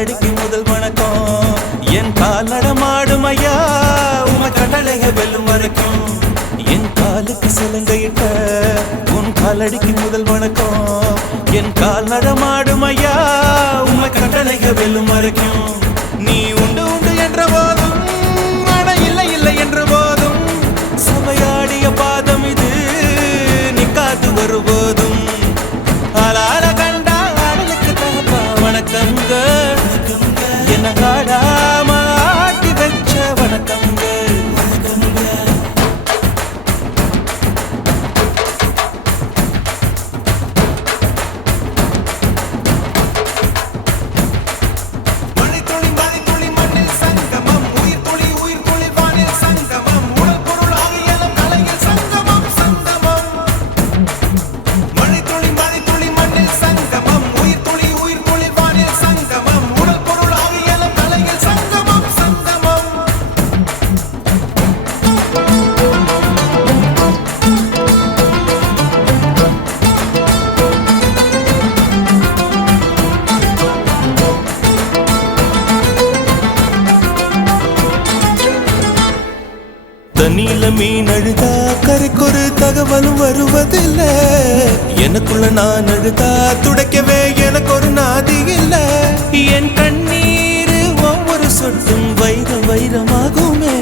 காலடிக்கு முதல் வணக்கம் என் கால் நடமாடும் ஐயா உம கட்டளைக வெல்லும் வரைக்கும் என் காலுக்கு சிலங்கையிட்ட உன் காலடிக்கு முதல் வணக்கம் என் கால் நடமாடும் ஐயா உம கட்டளைக வெல்லும் வரைக்கும் நீ உண்டு உண்டு என்ற போதும் ஆனா இல்லை இல்லை என்ற போதும் சபையாடிய பாதம் இது நிக்காது வருபோதும் ஆளால கண்டா ஆடலுக்கு தகப்பா வணக்கங்க என்ன காடாம ஆட்டி வச்ச வணக்கங்க தண்ணியில மீன் அழுதா கரைக்கொரு தகவலும் வருவதில்லை எனக்குள்ள நான் அழுதா துடைக்கவே எனக்கு ஒரு நாதி இல்லை என் கண்ணீர் ஒவ்வொரு சொட்டும் வைரம் வைரமாகுமே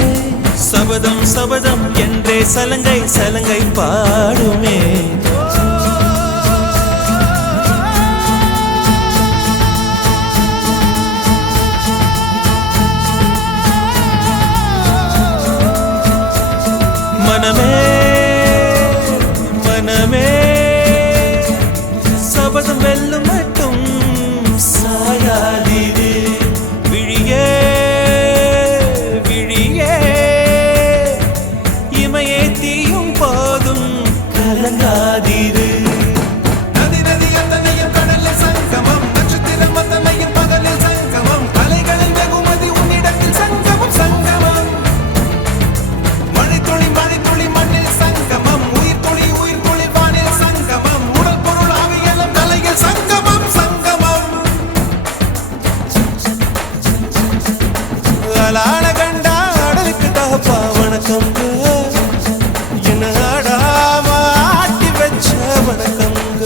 சபதம் சபதம் என்றே சலங்கை சலங்கை பாடுமே மனமே மனமே சபதம் வெல்லும் மட்டும் சாயாதீரு விழியே விழியே இமையே தீயும் போதும் கலங்காதீரு நதி நதி அத்தனையும் கடலில் சங்கமம் நட்சத்திரம் அத்தனையும் பகலில் சங்கமம் அலைகளில் வெகுமதி உன்னிடத்தில் சங்கமம் சங்கமம் கண்டா ஆடலுக்கு தகப்பா வணக்கங்க என்ன ஆடாம ஆட்டி வச்ச வணக்கங்க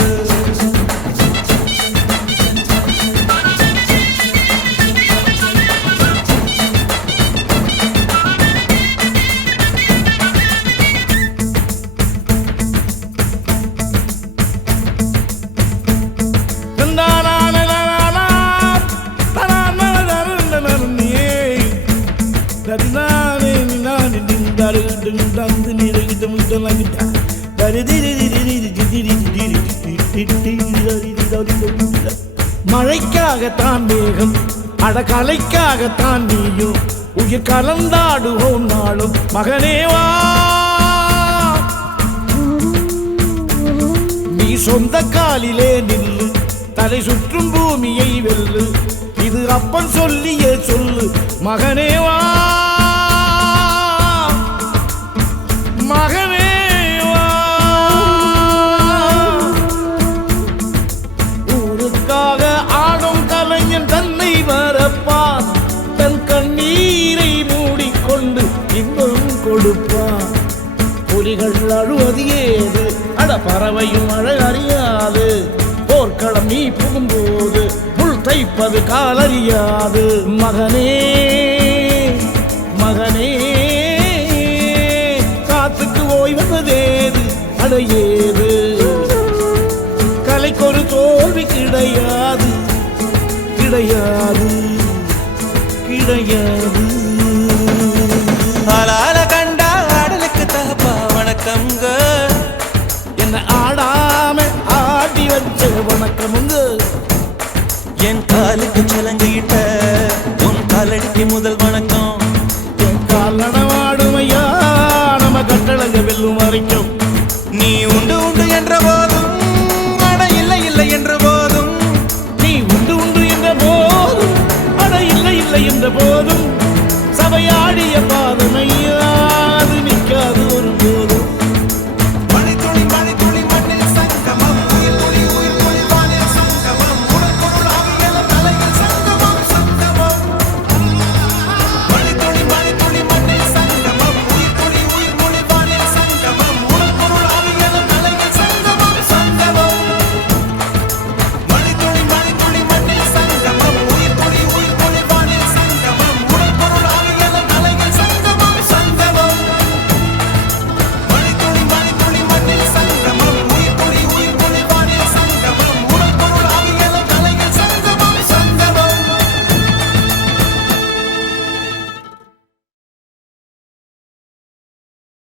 மழைக்காகத்தான் மேகம் அடகலைக்காகத்தான் நீயும் உயிர் கலந்தாடுவோம் நாளும் மகனேவா நீ சொந்த காலிலே நில்லு தலை சுற்றும் பூமியை வெல்லு இது அப்பன் சொல்லிய சொல்லு மகனேவா மகனேவா ஊருக்காக ஆடும் கலைஞன் தன்னை மறப்பான் தன் கண்ணீரை மூடிக்கொண்டு இன்பம் கொடுப்பான் புலிகள் அழுவது ஏது அட பறவையும் அழ அறியாது போர்க்களம் நீ புகும்போது முள் தைப்பது காலறியாது மகனே மகனே காத்துக்கு ஓய்வதேது அடையேது கலைக்கொரு தோல்வி கிடையாது கிடையாது கிடையாது ஆளால கண்டா ஆடலுக்கு தகப்பா வணக்கங்க என்ன ஆடாம ஆடி வச்ச வணக்கமுங்க என் காலுக்கு சலங்கையிட்ட உன் காலடிக்கு முதல் வணக்கம் என் கால் நடமாடுமையா நம்ம கட்டளங்க வெல்லும் வரைக்கும் நீ உண்டு உண்டு என்ற போதும் அட இல்லை இல்லை என்ற போதும் நீ உண்டு உண்டு என்ற போதும் அட இல்லை இல்லை என்ற போதும் சபையாடிய பாதமையா